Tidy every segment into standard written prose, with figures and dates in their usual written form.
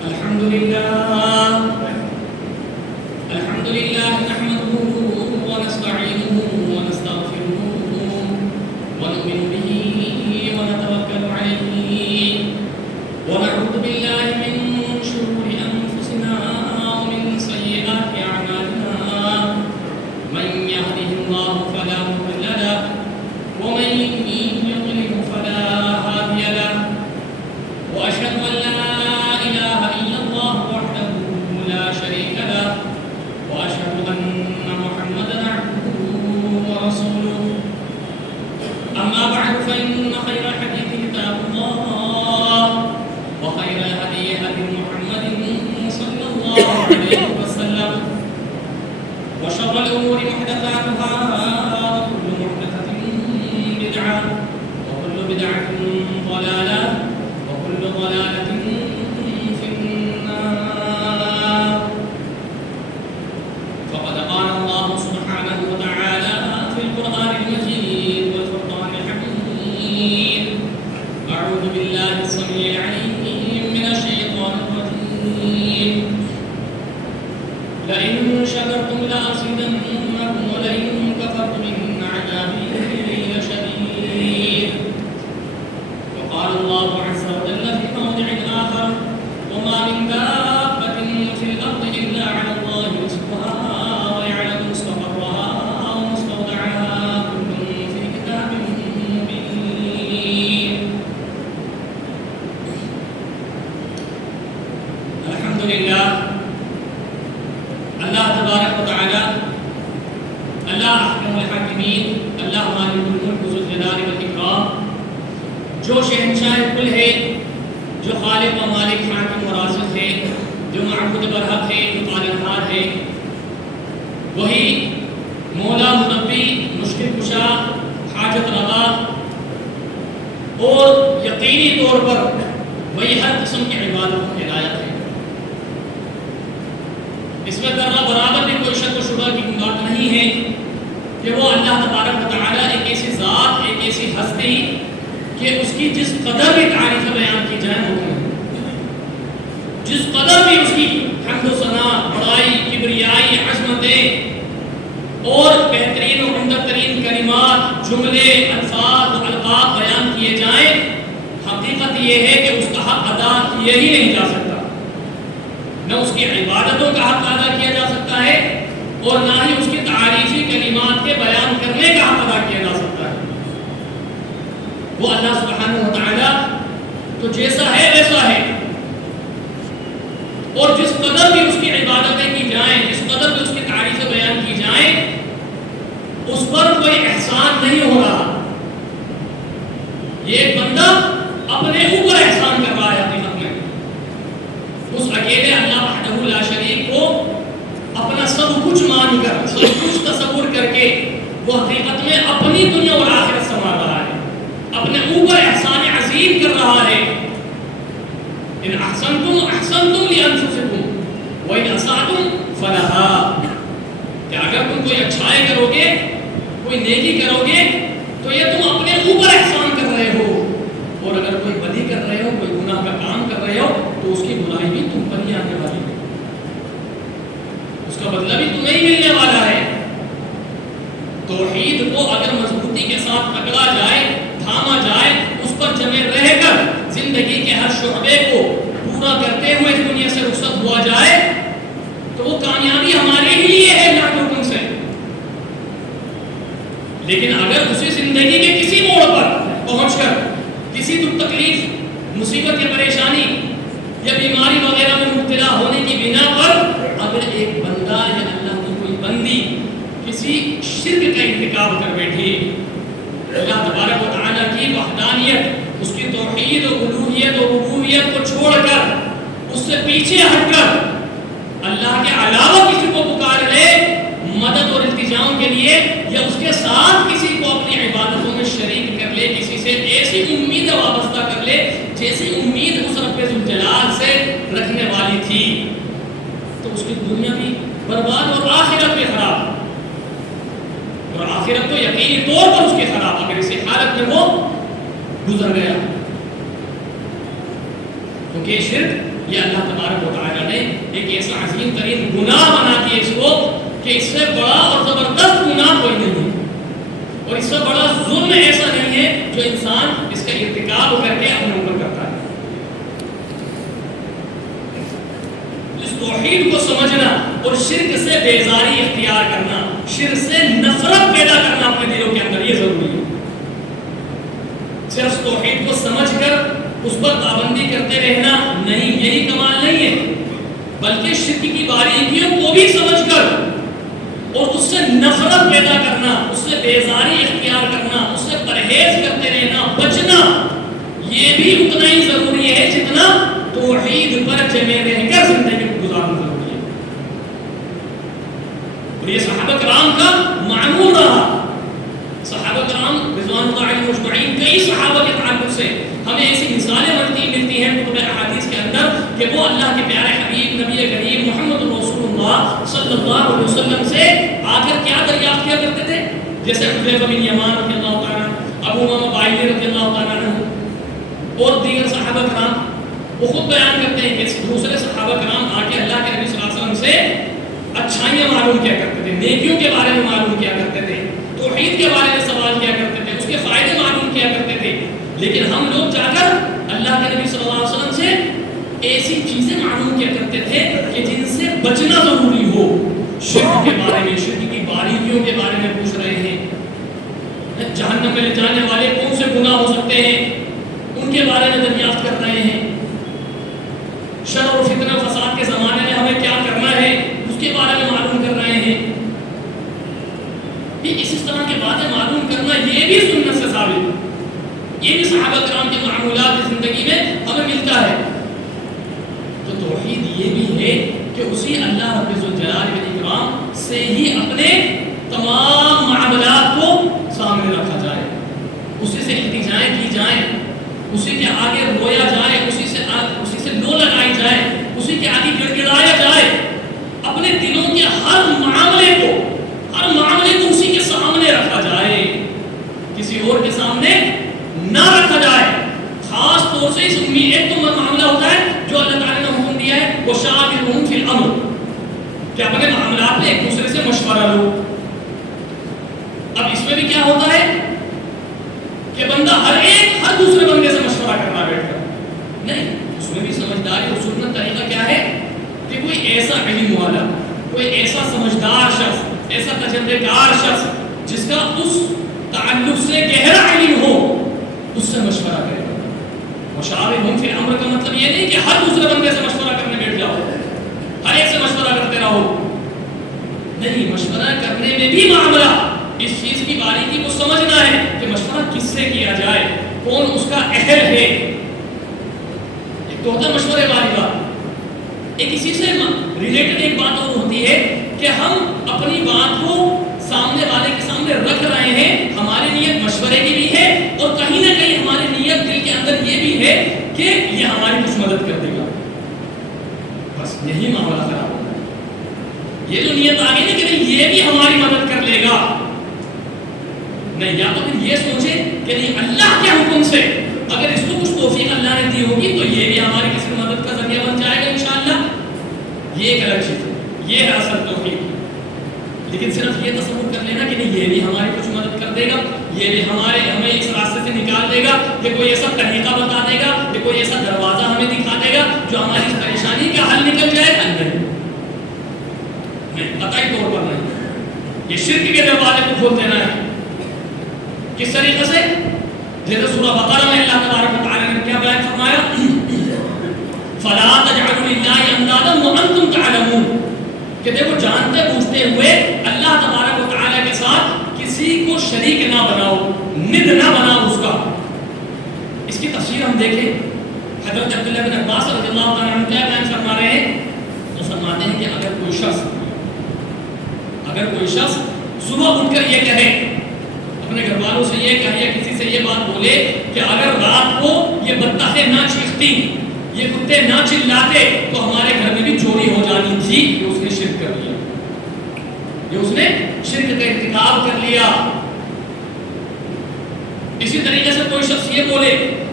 الحمد لله نحمده ونستعينه ونستغفره ونؤمن به ونتوكل عليه ونعوذ بالله من شرور أنفسنا ومن سيئات أعمالنا من يهده الله فلا مضل له ومن يضلل فلا هادي له وأشهد أن لا إله إلا الله وحده لا شريك له وأشهد أن محمدا عبده ورسوله أما بعد فإن خير الحديث كتاب الله وخير الهدي هدي محمد صلى الله عليه وسلم وشر الأمور محدثاتها وكل محدثة بدعة وكل بدعة ضلالة وكل ضلالة في النار. فقد قال الله سبحانه وتعالى في القرآن المجيد والفرقان الحميد: أعوذ بالله السميع العليم من الشيطان الرجيم. لئن شكرتم لأزيدنكم ولئن كفرتم إن عذابي لشديد. وقال الله عز وجل في موضع آخر: وما من دابة في الأرض إلا على الله رزقها ويعلم مستقرها ومستودعها كل في كتاب مبين. الحمد لله. اللہ تبارک و تعالی، اللہ احکم الحاکمین، اللہ مالک الملک ذو الجلال والاکرام، جو شہنشاہ کل ہے، جو خالق و مالک حاکم و رازق ہے، جو معبود برحق ہے، جو پالنہار ہے، وہی مولا مربی، مشکل کشا، حاجت روا، اور یقینی طور پر وہی ہر قسم کی عبادت کی ہدایت ہے۔ اس میں ذرہ برابر بھی کوئی شک و شبہ کی بات نہیں ہے کہ وہ اللہ تبارک و تعالیٰ ایک ایسی ذات، ایک ایسی ہستی کہ اس کی جس قدر بھی تعریف بیان کی جائے وہ کم ہے، جس قدر بھی اس کی حمد و ثنا، بڑائی، کبریائی، عظمتیں اور بہترین و عمدہ ترین کلمات، جملے، الفاظ و القاب بیان کیے جائیں، حقیقت یہ ہے کہ اس کا حق ادا کیا ہی نہیں جا سکتا، نہ اس کی عبادتوں کا حق ادا کیا جا سکتا ہے اور نہ ہی اس کی تعریفی کلمات کے بیان کرنے کا حق ادا کیا جا سکتا ہے۔ وہ اللہ سبحانہ و تعالیٰ تو جیسا ہے ویسا ہے، اور جس قدر بھی اس کی عبادتیں کی جائیں، جس قدر بھی اس کی تعریفیں بیان کی جائیں، اس پر کوئی احسان نہیں ہو رہا۔ یہ ایک بندہ اپنے اوپر احسان کر رہا ہے حقیقت میں، اس اکیلے اللہ وحدہ لا شریک کو اپنا سب کچھ مان کر، سب کچھ تصور کر کے وہ حقیقت میں اپنی دنیا اور آخرت سنوار رہا ہے، اپنے اوپر احسان عظیم کر رہا ہے۔ ان احسنتم احسنتم لانفسکم وان اسأتم فلہا، کہ اگر تم کوئی اچھائی کرو گے، کوئی نیکی کرو گے تو یہ تم اپنے اوپر احسان کر رہے ہو، اور اگر کوئی بدی کر رہے ہو، کوئی گناہ کا کام کر رہے ہو تو اس کی برائی بھی تم پر ہی آنے والی ہے، اس کا بدلہ بھی تمہیں ہی ملنے والا ہے۔ توحید کو اگر مضبوطی کے ساتھ پکڑا جائے، تھاما جائے، اس پر جمے رہ کر زندگی کے ہر شعبے کو پورا کرتے ہوئے اس دنیا سے رخصت ہوا جائے تو وہ کامیابی ہمارے ہی لیے ہے اللہ کے حکم سے۔ لیکن اگر اسی زندگی کے کسی موڑ پر پہنچ کر کسی دکھ تکلیف، مصیبت یا پریشانی یا بیماری وغیرہ میں مبتلا ہونے کی بنا پر اگر ایک بندہ یا اللہ کی کوئی بندی کسی شرک کا ارتکاب کر بیٹھی، اللہ تبارک و تعالیٰ کی وحدانیت، اس کی توحید و الوہیت و ربوبیت کو چھوڑ کر، اس سے پیچھے ہٹ کر اللہ کے علاوہ کسی کو پکار لے مدد اور التجاؤں کے لیے، یا اس کے ساتھ کسی کو اپنی عبادتوں میں شریک کر لے، کسی سے ایسی امید وابستہ کر لے جیسی امید اس رب ذوالجلال سے رکھنے والی تھی، تو اس کی دنیا بھی برباد اور آخرت بھی خراب، اور آخرت تو یقینی طور پر اس کی خراب اگر اسی حالت میں وہ گزر گیا، کیونکہ شرک یہ اللہ تبارک و تعالیٰ نے ایک ایسا عظیم ترین گناہ بنا دیا اس کو کہ اس سے بڑا اور زبردست گناہ کوئی نہیں ہے، اور اس سے بڑا ظلم ایسا نہیں ہے جو انسان اس کا ارتکاب کر کے اپنے اوپر کرتا ہے۔ اس توحید کو سمجھنا اور شرک سے بیزاری اختیار کرنا، شرک سے نفرت پیدا کرنا اپنے دلوں کے اندر، یہ ضروری ہے۔ صرف توحید کو سمجھ کر اس پر پابندی کرتے رہنا نہیں، یہی کمال نہیں ہے، بلکہ شرک کی باریکیوں کو بھی سمجھ کر اور اس سے نفرت پیدا کرنا، اس سے بیزاری اختیار کرنا، اس سے پرہیز کرتے رہنا، بچنا، یہ بھی اتنا ہی ضروری ہے جتنا توحید پر جمے رہ کر زندگی کو گزارنا ضروری ہے۔ اور یہ صحابہ کرام کا معمول رہا۔ صحابہ کرام رضوان اللہ علیہم اجمعین، کئی صحابہ کے تعلق سے ہمیں ایسی مثالیں ملتی ہیں کتب احادیث کے اندر کہ وہ اللہ کے پیارے حبیب نبی کریم محمد رسول اللہ صلی اللہ علیہ وسلم سے آ کر کیا دریافت کیا کرتے تھے، جیسے حذیفہ بن یمان رضی اللہ تعالیٰ عنہ، ابو امامہ باہلی رضی اللہ تعالیٰ عنہ اور دیگر صحابہ کرام، وہ خود بیان کرتے ہیں کہ دوسرے صحابہ کرام آ کے اللہ کے نبی صلی اللہ علیہ وسلم سے اچھائیاں معلوم کیا کرتے تھے، نیکیوں کے بارے میں معلوم کیا کرتے تھے، توحید کے بارے میں سوال کیا کرتے تھے، اس کے فائدے معلوم کیا کرتے تھے۔ لیکن ہم لوگ جا کر اللہ کے نبی صلی اللہ علیہ وسلم سے ایسی چیزیں معلوم کیا کرتے تھے کہ جن سے بچنا ضروری ہو۔ شرک کے بارے میں، شرک کی باریکیوں کے بارے میں پوچھ رہے ہیں، جہنم میں لے جانے والے کون سے گناہ ہو سکتے ہیں ان کے بارے میں دریافت کر رہے ہیں، شر و فتنہ فساد کے زمانے میں ہمیں کیا کرنا ہے اس کے بارے میں معلوم کر رہے ہیں۔ اس طرح کی باتیں معلوم کرنا یہ بھی سنت سے ثابت ہے، یہ بھی صحابہ کرام کے معمولات کی زندگی میں ہمیں ملتا ہے۔ تو توحید یہ بھی ہے کہ اسی اللہ رب الجلال والاکرام سے ہی اپنے تمام معاملات کو سامنے رکھا جائے، اسی سے التجائیں کی جائیں، اسی کے آگے رویا جائے، اسی سے لو لگائی جائے، اسی کے آگے گڑ گڑایا جائے، اپنے دلوں کے ہر معاملے کو اسی کے سامنے رکھا جائے، کسی اور کے سامنے نہ رکھا جائے۔ خاص طور سے اس امید ایک تو معاملہ ہوتا ہے جو اللہ تعالیٰ نے حکم دیا ہے وَشَاوِرْهُمْ فِي الْأَمْرِ، کہ اپنے معاملات میں ایک دوسرے سے مشورہ لو۔ اب اس میں بھی کیا ہوتا ہے کہ بندہ ہر دوسرے بندے سے مشورہ کرنا بیٹھ کر نہیں، اس میں بھی سمجھداری اور سنت طریقہ کیا ہے کہ کوئی ایسا علم والا، کوئی ایسا سمجھدار شخص، ایسا تجربے کار شخص جس کا اس تعلق سے گہرا علم ہو، اس سے مشورہ کرے۔ مشاورہم فی الامر کا مطلب یہ نہیں کہ ہر دوسرے بندے سے مشورہ کرنے بیٹھ جاؤ، ہر ایک سے مشورہ کرتے رہو، نہیں، مشورہ کرنے میں بھی معاملہ اس چیز کی باریکی کو سمجھنا ہے کہ مشورہ کس سے کیا جائے، کون اس کا اہل ہے۔ ایک تو ہوتا ہے مشورے والی بات، ایک اسی سے ریلیٹڈ ایک بات اور ہوتی ہے کہ ہم اپنی بات کو سامنے والے کے سامنے رکھ رہے ہیں، ہماری نیت مشورے کی بھی ہے اور کہیں نہ کہیں ہماری نیت دل کے اندر یہ بھی ہے کہ یہ ہماری کچھ مدد کر دے گا، بس یہی معاملہ خراب ہوتا ہے۔ یہ جو نیت آگے نہیں کہ نہیں یہ بھی ہماری مدد کر لے گا، نہیں، یا تو پھر یہ سوچے کہ نہیں اللہ کے حکم سے اگر اس کو کچھ توفیق اللہ نے دی ہوگی تو یہ بھی ہماری کسی مدد کا ذریعہ بن جائے گا انشاءاللہ، یہ ایک الگ چیز ہے، یہ ہے اصل توفیق۔ لیکن صرف یہ تصور کر لینا کہ نہیں یہ بھی ہماری کچھ مدد کر دے گا، یہ بھی ہمیں اس راستے سے نکال دے گا، کہ کوئی ایسا طریقہ بتا دے گا، کہ کوئی ایسا دروازہ ہمیں دکھا دے گا جو ہماری اس پریشانی کا حل نکل جائے گا، نہیں، قطعی طور پر نہیں۔ یہ شرک کے دروازے کو کھول دینا ہے۔ کس طریقے سے؟ جیسے سورہ بقرہ میں اللہ تبارک و تعالیٰ نے کیا بیان فرمایا، فَلَا تَجْعَلُوا لِلَّهِ أَنْدَادًا وَأَنْتُمْ تَعْلَمُونَ، کہ دیکھو جانتے بوجھتے ہوئے اللہ تبارک و تعالیٰ کے ساتھ کسی کو شریک نہ بناؤ، ند نہ بناؤ اس کا۔ اس کی تفسیر ہم دیکھیں، حضرت عبداللہ بن عباس رضی اللہ تعالیٰ عنہ کیا بیان فرما رہے ہیں، وہ فرماتے ہیں کہ اگر کوئی شخص صبح اٹھ کر یہ کہے، اپنے گھر والوں سے یہ کہے یا کسی سے یہ بات بولے کہ اگر رات کو یہ بطخیں نہ چیختی، یہ کتے نہ چلاتے تو ہمارے گھر میں بھی چوری ہو جانی تھی، یہ اس نے شرک کر لیا، یہ اس نے شرک کا ارتکاب کر لیا۔ اسی طریقے سے کوئی شخص یہ بولے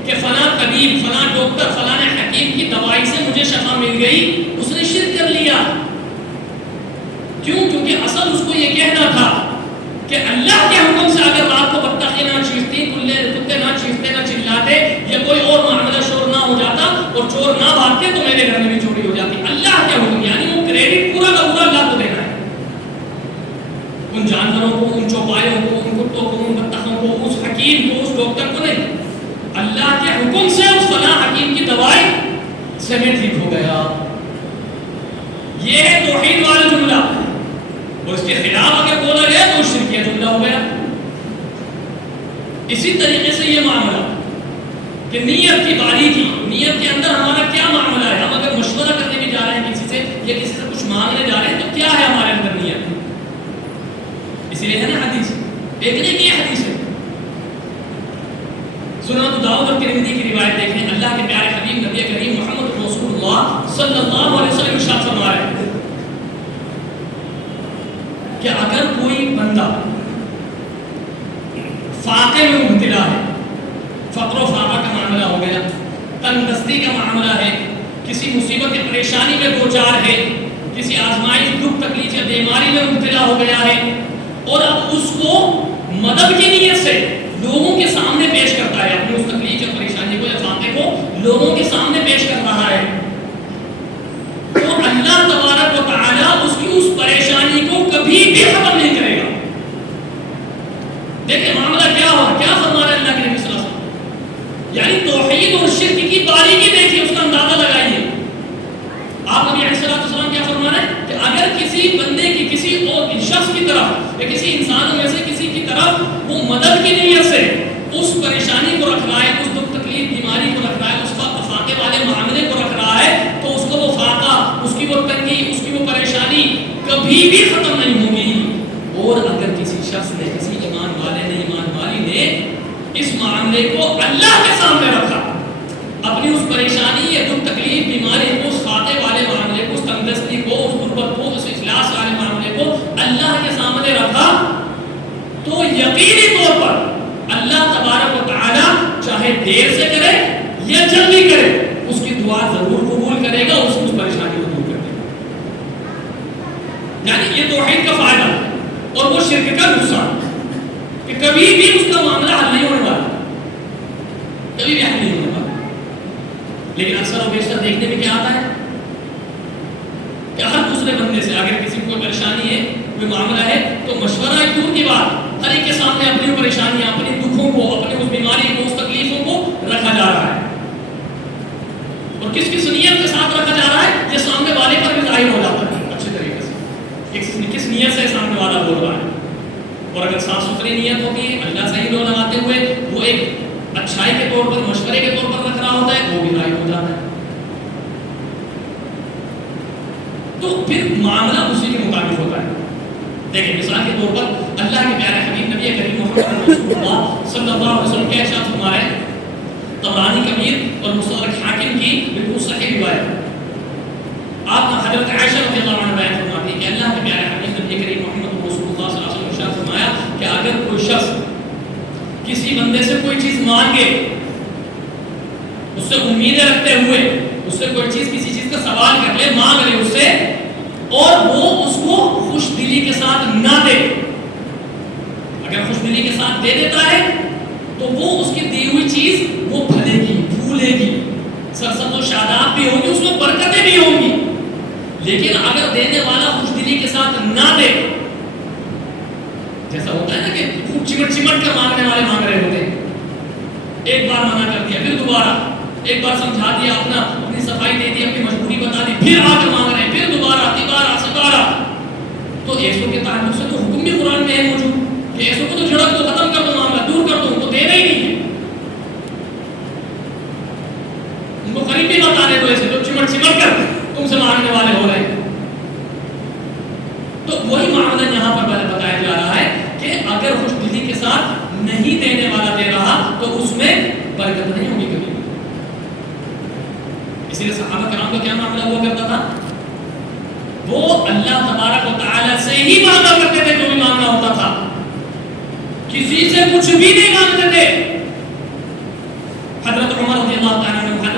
کہ فلاں طبیب، فلاں ڈاکٹر، فلاں حکیم کی دوائی سے مجھے شفا مل گئی، اس نے شرک کر لیا. کیوں؟ کیونکہ اصل اس کو یہ کہنا تھا کہ اللہ کے حکم سے اگر رات کو بطخیں نہ چیختی، کتے نہ چیختے، نہ چلاتے، یا کوئی اور معاملہ شور نہ ہو جاتا اور چور نہ بھاگتے تو میرے گھر میں بھی چوری ہو جاتی. اللہ کے حکم، یعنی وہ کریڈٹ پورا کا پورا اللہ کو دینا ہے. ان جانوروں کو، ان چوپایوں کو، ان کتوں کو، ان بطخوں کو، اس حکیم کو، اس ڈاکٹر کو نہیں. اللہ کے حکم سے اس فلاں حکیم کی دوائی سے میں ٹھیک ہو گیا. یہ ہے توحید والا جملہ. اور اس کے خلاف اگر بولا گیا تو شرکیہ جملہ ہو گیا. اسی طریقے سے یہ معاملہ کہ نیت کی باریکی، نیت کے اندر ہمارا کیا معاملہ ہے. ہم اگر مشورہ کرنے بھی جا رہے ہیں کسی سے یا کسی سے کچھ مانگنے جا رہے ہیں تو کیا ہے ہمارے اندر نیت. اسی لیے ہے نا حدیث، دیکھنے کی حدیث ہے. سنن ابو داؤد اور ترمذی کی روایت دیکھیں. اللہ کے پیارے حبیب نبی کریم محمد رسول اللہ صلی اللہ علیہ وسلم ارشاد فرما رہے ہیں کہ اگر کوئی بندہ فاقے میں مبتلا ہے، فقر و فاقہ کا معاملہ ہو گیا، تنگ دستی کا معاملہ ہے، کسی مصیبت یا پریشانی میں دوچار ہے، کسی آزمائش، دکھ، تکلیف یا بیماری میں مبتلا ہو گیا ہے، اور اب اس کو مدد کی نیت سے لوگوں کے سامنے پیش کرتا ہے، اپنی اس تکلیف یا پریشانی کو یا فاقے کو لوگوں کے سامنے پیش کر رہا ہے، تو اللہ تبارک و تعالیٰ اس کی اس پریشانی کو کبھی بھی ختم نہیں کرے گا. دیکھیں معاملہ کیا ہوا، کیا فرما رہے اللہ کے نبی صلی اللہ علیہ وسلم. یعنی توحید اور شرک کی باریکی دیکھیے، اس کا اندازہ لگائیے. آپ نبی علیہ السلام کیا فرما رہے ہیں کہ اگر کسی بندے کی کسی اور شخص کی طرف یا کسی انسان میں سے کسی کی طرف وہ مدد کی نیت سے اس پریشانی کو رکھ رہا ہے، اس دکھ تکلیف بیماری کو رکھ رہا ہے، اس فاقے والے معاملے کو رکھ رہا ہے، تو اس کو وہ فاقہ، اس کی وہ تنگی، اس کی وہ پریشانی کبھی بھی ختم نہیں ہوگی. اور اگر کسی شخص نے، کسی ایمان والے نے، ایمان والی نے اس معاملے کو اللہ کے سامنے رکھا، اپنی اس پریشانی یا دکھ تکلیف بیماری کو، اس فاقے والے معاملے کو، اس تندرستی کو، اس غربت کو، اس اخلاص والے معاملے کو اللہ کے سامنے رکھا، تو یقینی طور پر اللہ تبارک و تعالیٰ چاہے دیر سے کرے یا جلدی کرے اس کی دعا ضرور قبول کرے گا، اس پریشانی کو دور کر دے گا. یعنی یہ توحید کا فائدہ اور وہ شرک کا نقصان کہ کبھی بھی اس کا معاملہ حل نہیں ہونے والا، کبھی بھی حل نہیں ہونے والا. لیکن اکثر و بیشتر دیکھنے میں کیا آتا ہے کہ ہر دوسرے بندے سے اگر کسی کو پریشانی ہے، کوئی معاملہ ہے، تو مشورہ ایک دور کی بات، ہر ایک کے سامنے اپنی پریشانیاں، اپنے دکھوں کو، اپنے اس بیماری کو، اس تکلیفوں کو رکھا جا رہا ہے. اور کس کس نیت کے ساتھ رکھا جا رہا ہے یہ سامنے والے پر بھی ظاہر ہو جاتا ہے اچھے طریقے سے، کس نیت سے سامنے والا بول رہا ہے. اور اگر صاف ستھری نیت ہوتی ہے، اللہ صحیح لو لگاتے ہوئے وہ ایک اچھائی کے طور پر، مشورے کے طور پر رکھ رہا ہوتا ہے، وہ بھی ظاہر ہو جاتا ہے. تو پھر معاملہ اسی کے مطابق ہوتا ہے. دیکھیں مثال کے طور پر اللہ کے پیارے حبیب نبی کریم محمد رسول اللہ صلی اللہ علیہ وسلم کے ارشاد فرما رہے ہیں، طبرانی کبیر اور مستدرک حاکم کی بالکل صحیح روایت. آپ حضرت عائشہ رضی اللہ عنہا بیان فرماتی ہیں کہ اللہ کے پیارے حبیب نبی کریم محمد رسول اللہ صلی اللہ علیہ وسلم نے ارشاد فرمایا کہ اگر کوئی شخص کسی بندے سے کوئی چیز مانگے، اس سے امیدیں رکھتے ہوئے، اس سے کوئی چیز، کسی چیز کا سوال کر لے، مانگ لے اس سے، اور وہ اس کو خوش دلی کے ساتھ نہ دے، اگر خوش دلی کے ساتھ دے دیتا ہے تو وہ اس کی دی ہوئی چیز وہ پھلے گی، پھولے گی، سرسبز و شاداب بھی ہوگی، اس میں برکتیں بھی ہوں گی. لیکن اگر دینے والا خوش دلی کے ساتھ نہ دے، جیسا ہوتا ہے نا کہ خوب چمٹ چمٹ کر مانگنے والے مانگ رہے ہوتے ہیں، ایک بار منع کر دیا، پھر دوبارہ ایک بار سمجھا دیا، اپنی صفائی دے دی، اپنی مجبوری بتا دی، پھر آ کے مانگ رہے ہیں، پھر دوبارہ، تیبارہ، ستارہ. تو ایسوں کے تعلق سے تو حکم بھی قرآن میں ہے موجود کہ ایسوں کو تو جھڑک دو، ختم کر دو، معاملہ دور کر دو، ان کو دینا ہی نہیں ہے، ان کو قریب بھی مت آنے دو، ایسے تو چمٹ چمٹ کر تم سے مانگنے والے ہو رہے ہیں. تو وہی معاملہ یہاں پر بتایا جا رہا ہے کہ اگر خوش دلی کے ساتھ نہیں دینے والا دے رہا تو اس میں برکت نہیں ہوگی کبھی. اسی لیے صحابہ کرام کا کیا معاملہ ہوا کرتا تھا، وہ اللہ تبارک و تعالی سے ہی مانگا کرتے تھے جو بھی مانگنا ہوتا تھا، کسی سے کچھ بھی نہیں مانگتے تھے. حضرت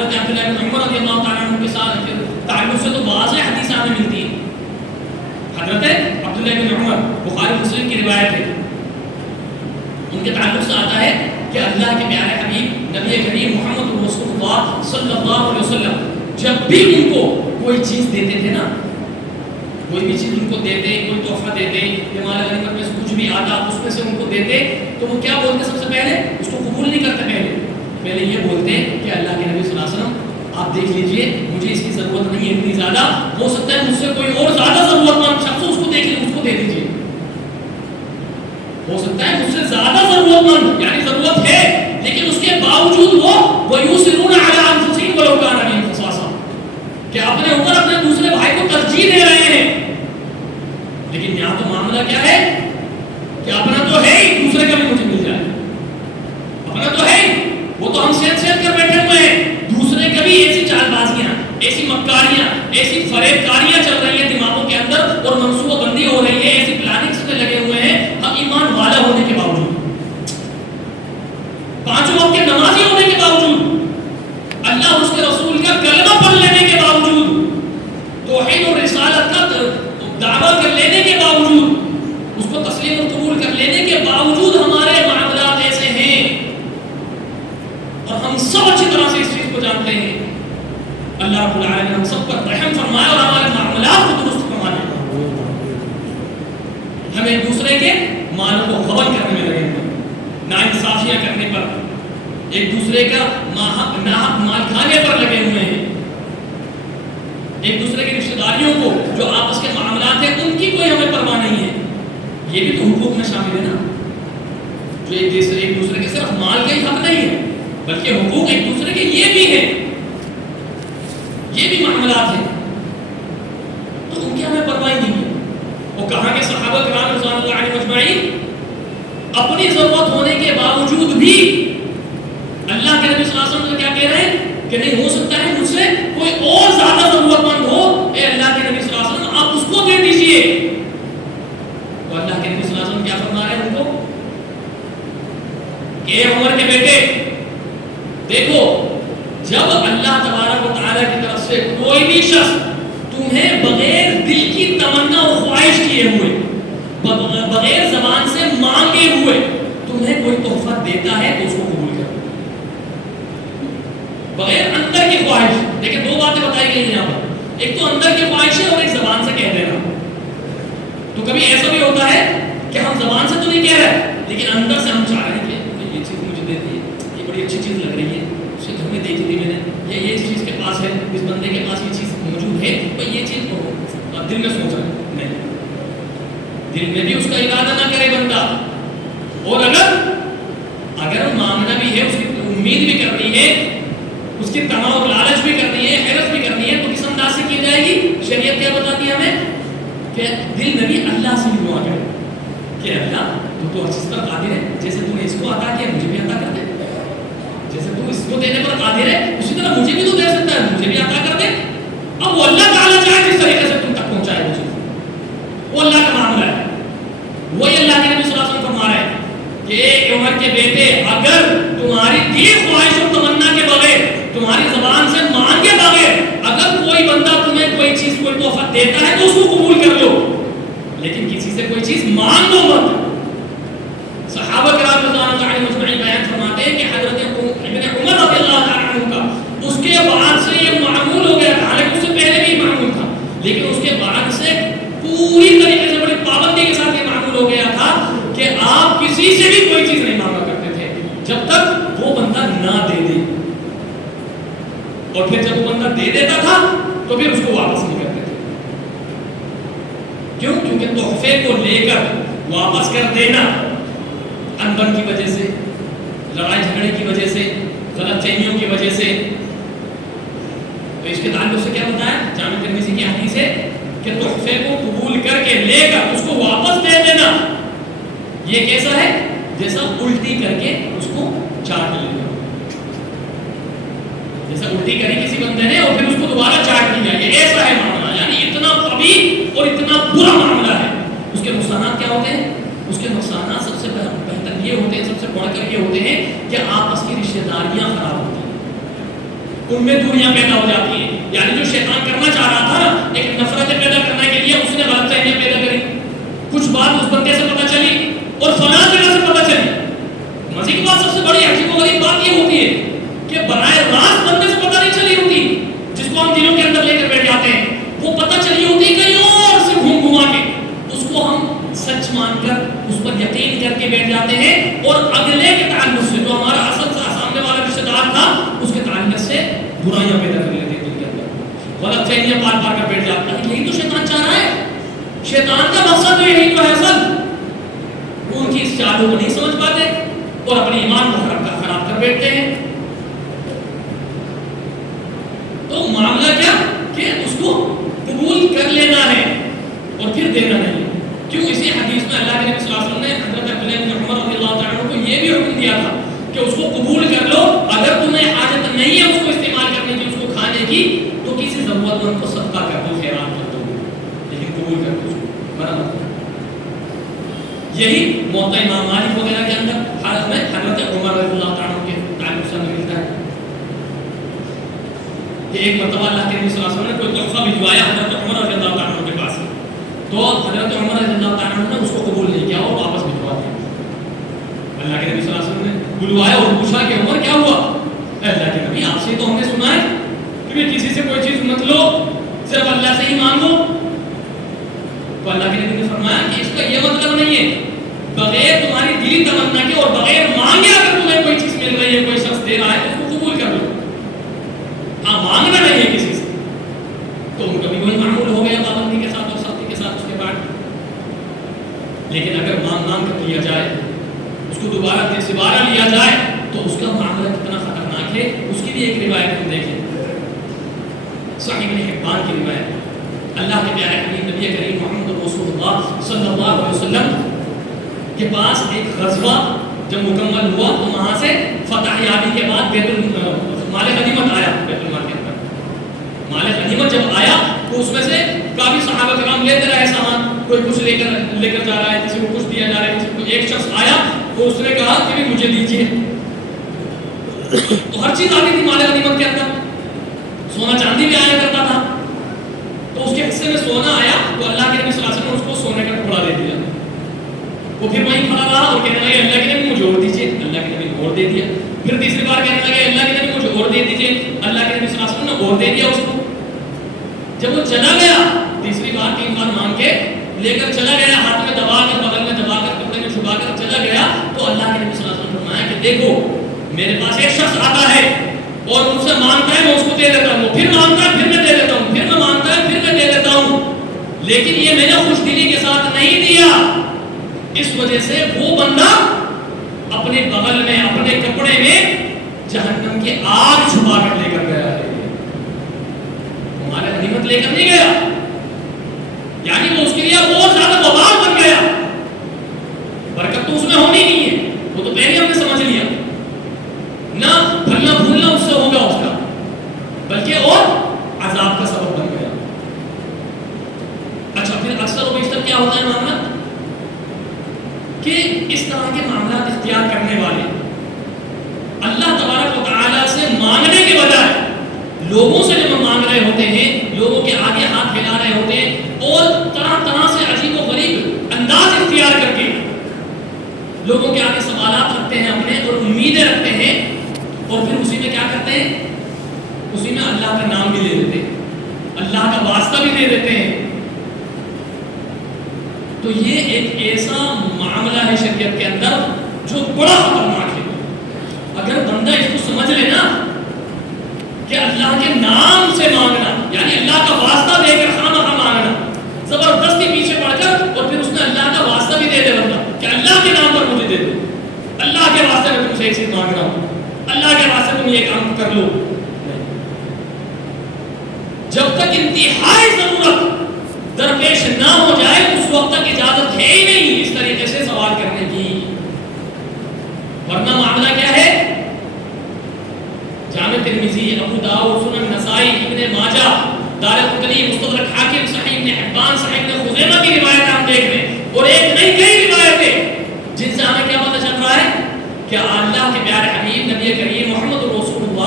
حضرت عبداللہ بن عمر رضی اللہ تعالیٰ عنہ کے ساتھ تعلق سے تو واضح حدیث ہمیں ملتی ہے. حضرت عبداللہ بن عمر بخاری مسلم کی روایت ہے, ان کے تعلق سے آتا ہے کہ اللہ کے پیارے حبیب نبی کریم محمد رسول اللہ صلی اللہ علیہ وسلم جب بھی ان کو کوئی چیز دیتے تھے نا, کوئی بھی چیز ان کو دیتے, کوئی تحفہ دیتے یا مال غنیمت میں سے کچھ بھی آتا اس میں سے ان کو دیتے, تو وہ کیا بولتے سب سے پہلے؟ اس کو قبول نہیں کرتے, پہلے یہ بولتے کہ اللہ کے نبی صلی اللہ علیہ وسلم آپ دیکھ لیجئے مجھے اس کی ضرورت نہیں ہے اتنی زیادہ, ہو سکتا ہے مجھ سے کوئی اور زیادہ ضرورت مند شخص اس کو دیکھ لیں, اس کو دے دیجئے, ہو سکتا ہے مجھ سے زیادہ ضرورت مند یعنی ضرورت ہے لیکن اس کے باوجود وہ وَيُؤْثِرُونَ عَلَىٰ أَنفُسِهِمْ وَلَوْ كَانَ بِهِمْ خَصَاصَةٌ کہ اپنے اوپر اپنے دوسرے بھائی کو ترجیح دے رہے ہیں, لیکن یہاں تو معاملہ کیا ہے کہ اپنا تو ہے ہی, دوسرے کا بھی مجھے مل جائے, اپنا تو ہے ہی, وہ تو ہم سیت کر بیٹھے ہوئے ہیں, دوسرے کا بھی ایسی چال بازیاں, ایسی مکاریاں, ایسی فریب کاریاں چل رہی ہیں دماغوں کے اندر اور منصوبہ بندی ہو رہی ہے, ایسی پلاننگز میں لگے ہوئے ہیں. ہم ایمان والا ہونے کے باوجود, پانچوں وقت کے نمازی ہونے کے باوجود, اللہ اس کے رسول کا کلمہ پڑھ لینے کے باوجود, توحید اور رسالت کا دعویٰ کر لینے کے باوجود, اس کو تسلیم اور قبول کر لینے کے باوجود ہمارے معاملات ایسے ہیں, اور ہم سب اچھی طرح سے اس چیز کو جانتے ہیں. اللہ رب العالمین ہم سب پر رحم فرمائے اور ہمارے معاملات کو درست فرما دے. ہم ایک دوسرے کے مالوں کو غبن کرنے میں لگے ہوئے, ناانصافیاں کرنے پر, ایک دوسرے کا ناحق مال کھانے پر لگے ہوئے ہیں, ایک دوسرے کی رشتہ داریوں کو جو آپس کے معاملات ہیں ان کی کوئی ہمیں پرواہ نہیں ہے. یہ بھی تو حقوق میں شامل ہے نا, جو ایک دوسرے کے صرف مال کا ہی حق نہیں ہے بلکہ حقوق ایک دوسرے کے یہ بھی ہیں, یہ بھی معاملات ہیں, تو ان کی ہمیں پرواہ نہیں ہے. وہ کہاں کے صحابہ کرام رضوان اللہ علیہم اجمعین اپنی ضرورت ہونے کے باوجود بھی اللہ کے نبی صلی اللہ علیہ وسلم کیا کہہ رہے ہیں کہ نہیں, ہو سکتا ہے مجھ سے کوئی اور زیادہ ضرورت مند ہو, اے اللہ کے نبی صلی اللہ علیہ وسلم آپ اس کو دے دیجئے. تو اللہ کے نبی صلی اللہ علیہ وسلم کیا فرما رہے ہیں ان کو کہ اے عمر کے بیٹے دیکھو, جب اللہ تبارک و تعالیٰ کی طرف سے کوئی بھی شخص تمہیں بغیر دل کی تمنا و خواہش کیے ہوئے, بغیر زبان سے مانگے ہوئے تمہیں کوئی تحفہ دیتا ہے تو اس کو قبول کرو, بغیر اندر کی خواہش. لیکن دو باتیں بتائی گئی ہیں یہاں پر, ایک تو اندر کی خواہش ہے اور ایک زبان سے کہہ دینا. تو کبھی ایسا بھی ہوتا ہے کہ ہم زبان سے تو نہیں کہہ رہے لیکن اندر سے ہم چاہ رہے ہیں کہ یہ چیز مجھے دے دی, یہ بڑی اچھی چیز لگ رہی ہے, اسے گھر میں دیکھی تھی میں نے, یہ اس چیز کے پاس ہے, اس بندے کے پاس یہ چیز موجود ہے, تو یہ چیز دل میں سوچ رہا ہے, نہیں, دل میں بھی اس کا ارادہ نہ کرے بندہ, اور اگر مانگنا بھی ہے, اس کی امید بھی کرنی ہے, اس کی تما اور لالچ بھی کرنی ہے, حیرت بھی کرنی ہے, تو کس انداز سے کی جائے گی؟ شریعت کیا بتاتی ہے ہمیں کہ دل میں بھی اللہ سے بھی دعا کرے کہ اللہ تو ہر چیز پر قادر ہے, جیسے تو نے اس کو عطا کیا مجھے بھی عطا کر دے, جیسے تو اس کو دینے پر قادر ہے اسی طرح مجھے بھی تو دے سکتا ہے, مجھے بھی عطا کر دے. اب وہ اللہ تعالیٰ چاہے جس طریقے سے تم تک پہنچائے وہ چیز, وہ اللہ کا معاملہ ہے. وہی اللہ کے نبی صلی اللہ علیہ وسلم فرما رہے ہیں کہ اے عمر کے بیٹے, اگر تمہاری دل خواہش اور تمنا کے بغیر, تمہاری زبان سے مانگے بغیر اگر کوئی بندہ تمہیں کوئی چیز, کوئی تحفہ دیتا ہے تو اس کو قبول کر لو, لیکن کسی سے کوئی چیز مانگ لو مت. صحابہ کرام رضوان اللہ علیہم اجمعین بیان فرماتے ہیں کہ حضرت ابن عمر رضی اللہ عنہ کا اس کے بعد سے یہ معمول ہو گیا, حالانکہ اس سے پہلے بھی معمول تھا, لیکن اس کے بعد سے پوری طریقے سے بڑی پابندی کے ساتھ یہ معمول ہو گیا تھا کہ آپ کسی سے بھی کوئی چیز نہیں مانگا کرتے تھے جب تک وہ بندہ نہ دے دے, اور پھر جب وہ بندہ دے دیتا تھا تو پھر اس کو واپس نہیں کرتے تھے. کیوں؟ کیونکہ تحفے کو لے کر واپس کر دینا انبن کی وجہ سے, لڑائی جھگڑے کی وجہ سے, غلط فہمیوں کی وجہ سے, تو اس کے تعلق سے کیا بتایا جامع ترمذی کی حدیث ہے کہ تحفے کو قبول کر کے لے کر اس کو واپس دے دینا یہ کیسا ہے, جیسا الٹی کر کے اس کو چاٹ لینا, جیسا الٹی کری کسی بندے نے اور پھر اس کو دوبارہ چاٹ لیا, یہ ایسا ہے معاملہ. یعنی اتنا قبیح اور اتنا برا معاملہ ہے. اس کے نقصانات کیا ہوتے ہیں؟ اس کے نقصانات سب سے بہتر یہ ہوتے ہیں, سب سے بڑھ کر یہ ہوتے ہیں کہ آپس کی رشتہ داریاں خراب ہوتی ہیں, ان میں دوریاں پیدا ہو جاتی ہیں. یعنی جو شیطان کرنا چاہ رہا تھا نا ایک نفرت پیدا کرنے کے لیے اس نے غلط فہمیاں پیدا کری. کچھ بات اس بندے سے پتہ چلی اور فلاں جگہ سے پتہ چلی. مزید کی بات سب سے بڑی عجیب و غریب بات یہ ہوتی ہے کہ براہ راست بندے سے پتہ نہیں چلی ہوتی جس کو ہم دلوں کے اندر لے کر بیٹھ جاتے ہیں. وہ پتہ چلی ہوتی کہیں اور سے گھوم گھما کے اس کو ہم سچ مان کر اس پر یقین کر کے بیٹھ جاتے ہیں اور اگلے کے تعلق سے جو ہمارا اصل سامنے والا رشتہ دار تھا اس کے تعلق سے برائیاں پیدا کر لیتے ہیں دل کے اندر. غلط فہمیاں پار پار کر بیٹھ جاتا ہے. یہی تو شیطان چاہ رہا ہے. شیطان کا مقصد تو یہی تو ہے اصل. وہ ان کی اس چالوں کو نہیں سمجھ پاتے اور اپنے ایمان کو خراب کر بیٹھتے ہیں. تو معاملہ کیا کہ اس کو قبول کر لینا ہے اور پھر دینا نہیں. کیوں؟ اسی حدیث میں اللہ کے نبی صلی اللہ علیہ وسلم نے حضرت عبداللہ بن عمر رضی اللہ تعالیٰ عنہ کو یہ بھی حکم دیا تھا کہ اس کو قبول کر لو. اگر تمہیں حاجت نہیں ہے اس کو استعمال کرنے کی اس کو کھانے کی تو کسی ضرورت مند کو صدقہ کر دو خیرات کر دو لیکن قبول کر دو اس کو برابر. یہی موطا امام مالک وغیرہ کے اندر ہمیں حضرت عمر رضی اللہ تعالیٰ عنہ کے تعلق سے ملتا ہے کہ ایک مرتبہ اللہ کے نبی صلی اللہ علیہ وسلم نے کوئی تحفہ بھجوایا حضرت عمر رضی اللہ تعالیٰ عنہ کے پاس تو حضرت عمر رضی اللہ تعالیٰ عنہ نے اس کو قبول نہیں کیا اور واپس بھجوا دیا. اللہ کے نبی صلی اللہ علیہ وسلم نے بلوایا اور پوچھا کہ عمر کیا ہوا؟ اللہ کے نبی آپ سے تو ہم نے سنا ہے کہ کسی سے کوئی چیز مت لو صرف اللہ سے ہی مانگو. تو اللہ کے نبی نے فرمایا کہ اس کا یہ مطلب نہیں ہے بغیر تمہاری دلی تمنا کے اور بغیر مانگے اگر تمہیں کوئی چیز مل رہی ہے کوئی شخص دے رہا ہے تو اس کو قبول کر لو. ہاں مانگنا نہیں ہے کسی سے. تو ان کا بھی وہی معمول ہو گیا پابندی کے ساتھ اور سختی کے ساتھ اس کے بعد. لیکن اگر مانگ کر لیا جائے اس کو دوبارہ لیا جائے تو اس کا معاملہ کتنا خطرناک ہے. اس کی بھی ایک روایت ہم دیکھیں صحیح ابن حبان کی روایت. اللہ کے پیارے حبیب نبی کریم محمد رسول اللہ صلی اللہ علیہ وسلم کے پاس ایک غزوہ جب مکمل ہوا تو وہاں سے فتح یابی کے بعد مال غنیمت آیا. بیت المال کے اندر مال غنیمت جب آیا تو اس میں سے کافی صحابہ کرام لیتے رہے سامان. کوئی کچھ لے کر جا رہا ہے کسی کو کچھ دیا جا رہا ہے. کسی کو ایک شخص آیا تو اس نے کہا کہ مجھے دیجیے. تو ہر چیز آتی تھی مال غنیمت کے اندر. سونا چاندی بھی آیا کرتا تھا. تو اس کے حصے میں سونا آیا تو اللہ کے نبی صلی اللہ علیہ وسلم نے اس کو سونے کا ٹکڑا دے دیا. وہ پھر وہیں کھڑا رہا اور کہنے لگے اللہ کے نبی مجھے اور دیجیے. اللہ کے نبی اور دے دیا. پھر تیسری بار کہنے لگے اللہ کے نبی مجھے اور دے دیجیے. اللہ کے نبی صلی اللہ علیہ وسلم نے اور دے دیا اس کو. جب وہ چلا گیا تیسری بار 3 بار مانگ کے لے کر چلا گیا ہاتھ میں دبا کر بغل میں دبا کر کپڑے میں چھپا کر چلا گیا تو اللہ کے نبی صلی اللہ علیہ وسلم نے فرمایا کہ دیکھو میرے پاس ایک شخص آتا ہے اور مجھ سے مانگتا ہے میں اس کو دے دیتا ہوں. پھر مانگتا ہے پھر میں دے دیتا ہوں. پھر میں مانگتا ہے پھر میں دے دیتا ہوں. لیکن یہ میں نے خوش دلی کے ساتھ نہیں دیا. اس وجہ سے وہ بندہ اپنے بغل میں اپنے کپڑے میں جہنم کی آگ چھپا کر لے کر گیا ہے. ہمارے غنیمت لے کر نہیں گیا. یعنی وہ اس کے لیے بہت زیادہ وبال بن گیا. برکت تو اس میں ہونی نہیں ہے. وہ تو پہلے ہم نے سمجھ لیا. نہ پھلنا پھولنا اس سے ہوگا اس کا بلکہ اور عذاب کا سبب بن گیا. اچھا پھر اکثر و بیشتر کیا ہوتا ہے معاملہ کہ اس طرح کے معاملات اختیار کرنے والے اللہ تبارک و تعالیٰ سے مانگنے کے بجائے لوگوں سے جب مانگ رہے ہوتے ہیں لوگوں کے آگے ہاتھ پھیلا رہے ہوتے ہیں اور طرح طرح سے عجیب و غریب انداز اختیار کر کے لوگوں کے آگے سوالات رکھتے ہیں اپنے اور امیدیں رکھتے ہیں اور پھر اسی میں کیا کرتے ہیں اسی میں اللہ کا نام بھی لے دیتے ہیں اللہ کا واسطہ بھی دے دیتے ہیں. تو یہ ایک ایسا معاملہ ہے شریعت کے اندر جو بڑا خطرناک ہے. اگر بندہ اس کو سمجھ لے نا کہ اللہ کے نام سے مانگنا یعنی اللہ کا واسطہ دے کر خواہ مانگنا زبردستی پیچھے پڑ کر اور پھر اس میں اللہ کا واسطہ بھی دے دے بندہ کہ اللہ کے نام پر مجھے دے دو. اللہ کے واسطے میں تم سے ایک چیز مانگ رہا ہوں. اللہ کے واسطے تم یہ کام کر لو. جب تک انتہائی ضرورت درپیش نہ ہو جائے اس وقت تک اجازت ہے ہی نہیں اس طریقے سے سوال کرنے کی. ورنہ معاملہ کیا ہے جامع ترمذی ابو داؤد سنن نسائی ابن ماجہ دارقطنی مستدرک حاکم صحیح ابن حبان صحیح ابن خزیمہ کی روایت ہم دیکھ لیں اور ایک نئی کئی روایتیں جن سے ہمیں کیا پتہ چل رہا ہے کہ اللہ کے پیارے حبیب نبی کریم محمد رسول اللہ